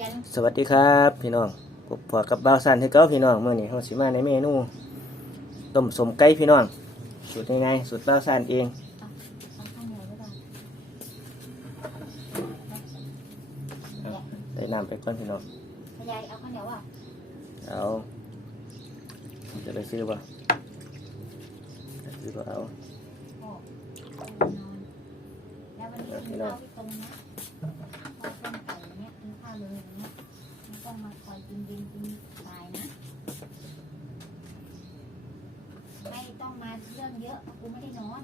ขียนสวัสดีครับพี่น้องกบพอกับบ่าวสันให้เก้าพี่น้องเมื่อนี้เฮาสิมาในเมนูต้มสมไก่พี่น้องสูตรง่ายๆสูตรบ่าวสันเองเอาข้าวเหนียวด้วยกันใส่น้ำไปก่อนพี่น้องยายเอาข้าวเหนียวอะเอาจะได้ซื้อบ่ซื้อบ่เอาโอ้นอนแล้ววันนี้กินข้าวที่ตรงนะพอต้มไก่เนี้ยกินข้าวเลยอย่างเนี้ยไม่ต้องมาคอยกินดินกินตายนะ ไม่ต้องมาเรื่องเยอะเพราะกูไม่ได้นอน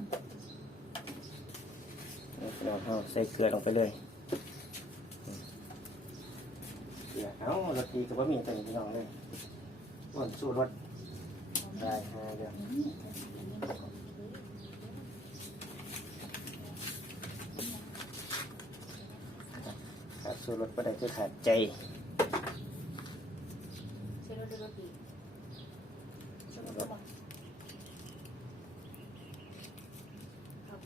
พี่น้องเอาใส่เกลือลงไปเลยเกลือเอารสดีกับว่ามีแต่พี่น้องเลยอ่อนสู้รสได้ฮะเดี๋ยว นี่ ขาด สู้รสก็ได้คือขาดใจเชลโลโรตีเชลโลโรตีครับ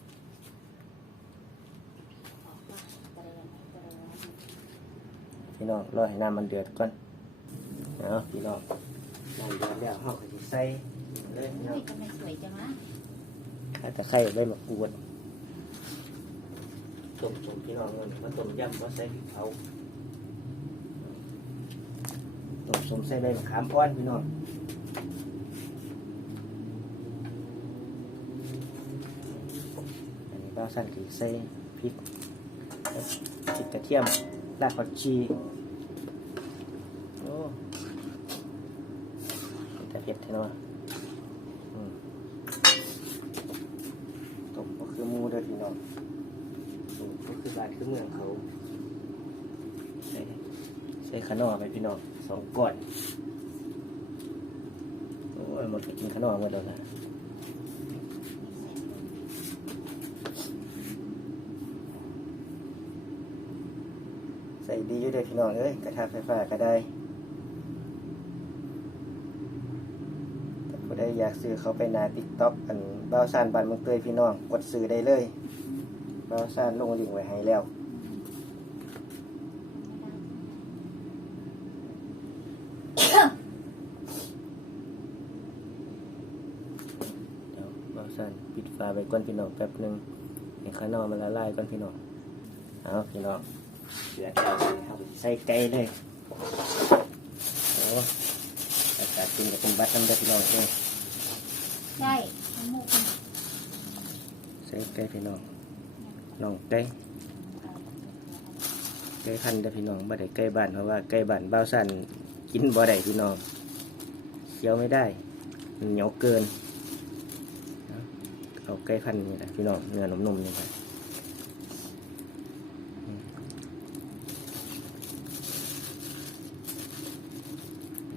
ออกมาตะเรนตะเรนพี่น้องรอให้น้ำมันเดือดก่อนเอาพี่น้องน้ำเดือดแล้วเราก็จะใส่เลยพี่น้อเฮ้งยทำไมสวยจังวะ ข้าตะไคร้ใบมะกรูด ต้มสมพี่น้องเงินมาต้มยำมาใส่พริกเผาต้มสมใส่ใบมะขามอ่อนพี่น้องอันนี้ก็สั่นคือใส่พริกพริกกระเทียมรากผักชีโอ้แต่เผ็ดเท่านั้นตกก็คือมูด้อพี่น้อง คือบ้านคือเมืองเขาใส่ใส่ขนอไปพี่น้องสองก้อนโอ้ยหมดไปกินขนอหมดแล้วนะใส่ดีอยู่เด้อพี่น้องเอ้ยกระทะไฟฟ้าก็ได้แต่ผู้ใดอยากซื้อเขาไปนาติ๊กต็อกอันบ้าซานบันมืองเตยพี่น้องกดซื้อได้เลย บ้าวซานลงลิงก์ไว้ให้แล้วเดี๋ยวเราสั่นปิดฝาไปก่อนพี่น้องแป๊บหนึงให้ข้างนอกมันละลายก่อนพี่น้องเอาพี่น้องเดือดแล้วสิครับใส่ไก่เลยโอ้อากาศกินกับเป็นบัตรน้ำเด้อพี่น้องเอ้ยใช่น้ำมูกมันใส่ไก่พี่น้อง น้องไก่ไก่พันธุ์เด้อพี่น้องบ่ได้ไก่บ้านเพราะว่าไก่บ้านเบ้าสั่นกินบ่ได้พี่น้องเคี้ยวไม่ได้มันเหนียวเกินเอาไก่พันธุ์นี่แหละพี่น้องเนื้อนุ่มๆนี่ครับ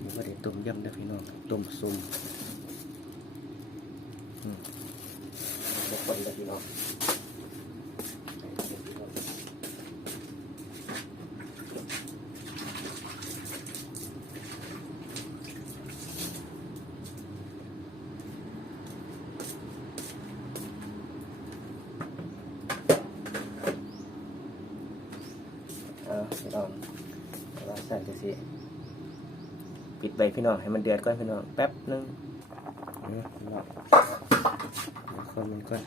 นี่ได้ต้มยำนะพี่น้องต้มซุ่มอืมแล้วคนเลยพี่น้องเอาพี่น้องเราสั่นจะสิ ปิดไว้พี่น้องให้มันเดือดก่อนพี่น้องแป๊บหนึ่งเดี๋ยวคนมันก่อน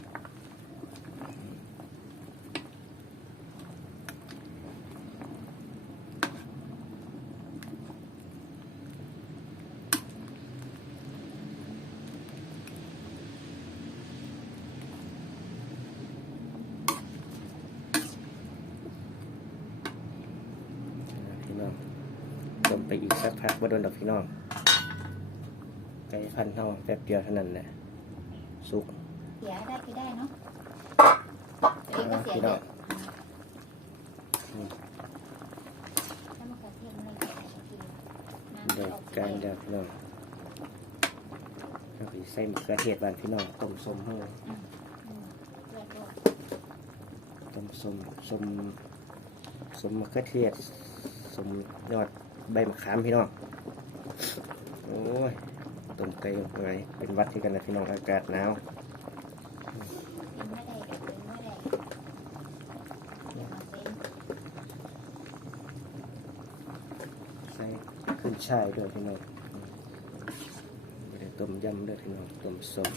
พี่น้อง ต้ม ไปอีกสักพักว่าโดนดอกพี่น้องไก่พันเท่าแป๊บเดียวเท่านั้นแหละสุกเสียได้ก็ได้เนาะตัวเองก็เอาเสียพี่เลน้อยงถ้ามะเขือเทศไม่ได้กินน้ำเดือดออกกลางเดียวพี่น้องเราไปใส่มะเขือเทศบ้านพี่น้องต้มส้มเฮ้ยอืมเลือดด้วยต้มส้มส้มส้มมะเขือเทศส้มยอด ใบมะขามพี่น้อง โอ้ยต้มไก่เลยเป็นวัดที่กันนะพี่น้องอากาศหนาวไม่ได้ไม่ได้เอาเส้ใส่ขึ้นช่ายด้วยพี่น้องไม่ได้ต้มยำด้วยพี่น้องต้มส้ม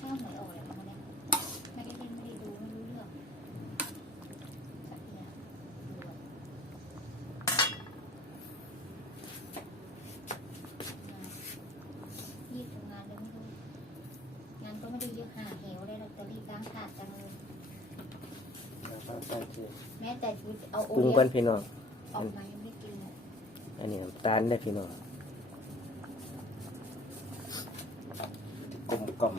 ชอบหวยออกเลยวันนี้ไม่ได้เล่นไม่ได้ดูไม่รู้เรื่องสักอย่างดูอะยี่ทำงานเลยไม่รู้ งานก็ไม่ได้เยอะหาเหวเลยลอตเตอรี่กลางขาดจังเลย แม้แต่เอาโอปรุงเลี้ยก่อนงพี่น้อง ออกมายังไม่กินเลยอันนี้น้ำตาลได้อพี่น้องกลมกล่อม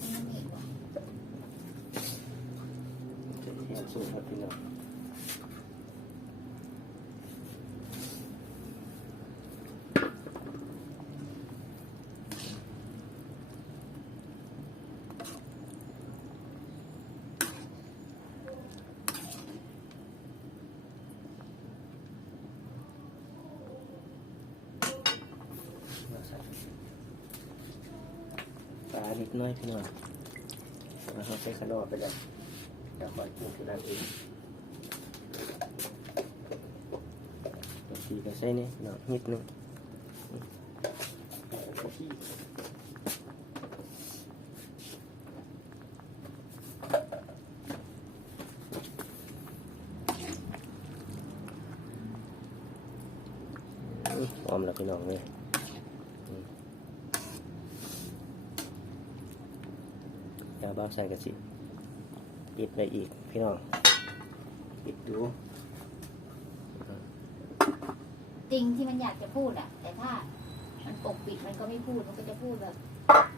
นี่มันอีกว่ะจะเทียนสูตรครับพี่น้องานิดน้อยพี่น้องแล้วเราใส่ขนมไปเลยเดี๋ยวคอยปรุงทีหลังเองบางทีก็ใส่เนี่เนาะนิดนึงอื้อหอมแล้วพี่น้องเลย อืมเดี๋ยวเบ้าใส่กระสิปิดไปอีกพี่น้องปิดดูจริงที่มันอยากจะพูดอะแต่ถ้ามันปกปิดมันก็ไม่พูดมันก็จะพูดแบบ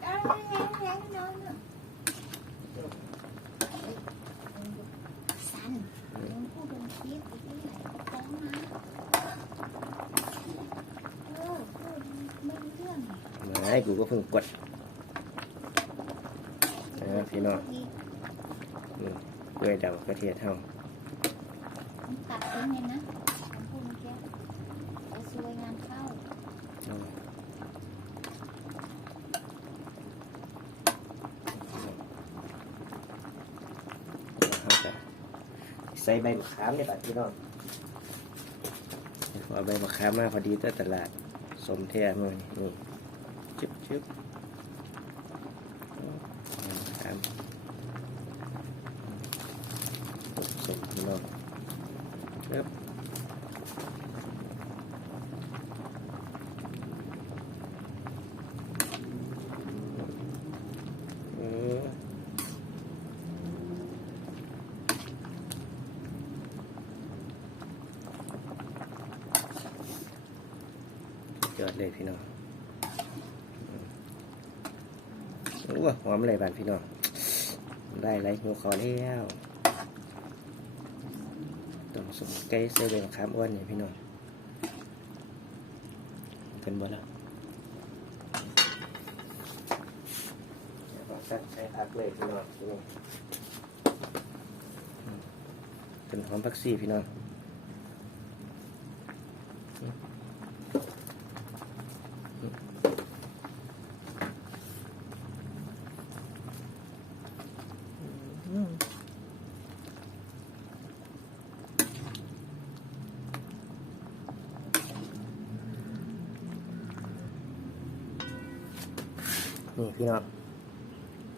เอ้ยแรงแรงนอนอะเฮ้ยมึงสันมึงพูดเป็นคลิปอีกเมื่อไหร่ฟ้องนะเออพูดไม่รู้เรื่องไม่กูก็เพิ่งกดนะ พี่น้องกล้วยดำกระเทียมเท่ามันตัดเองเลยนะผมพูดเมื่อกี้จะซวยงานเข้าอืมเอาไปใส่ใบมะขามเนี่ยป่ะพี่น้องเอาใบมะขามมาพอดีตั้งตลาดสมแท้มือนี่นี่จึ๊บจึ๊บใบมะขามสมพี่น้อง ครับอืมยอดเลยพี่น้องโอ้หอมเลยบ้านพี่น้อง ได้ไรหัวคอแล้ว สมไก่เซเว่นขามอ้วนเนี่ยพี่น้องเป็นบ่แล้วเดี๋ยวก็สั่งใช้พักเลยพี่น้องพี่น้องอืมเป็นหอมผักชีพี่น้อง นี่พี่น้อง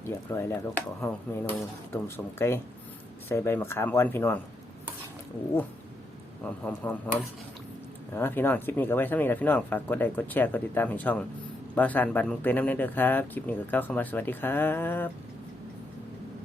เรียบร้อยแล้วลูกขอห้องเมนูตุ่มสมไก่ใส่ใบมะขามอ่อนพี่น้องอู้หอมหอมหอมหอมอ๋อพี่น้องคลิปนี้ก็ไว้สำหรับนี้แหละพี่น้องฝากกดไลค์กดแชร์กดติดตามให้ช่องบ้าวสานบันมึงเตือนน้ำเด้อครับ คลิปนี้ก็เข้าคำว่าสวัสดีครับ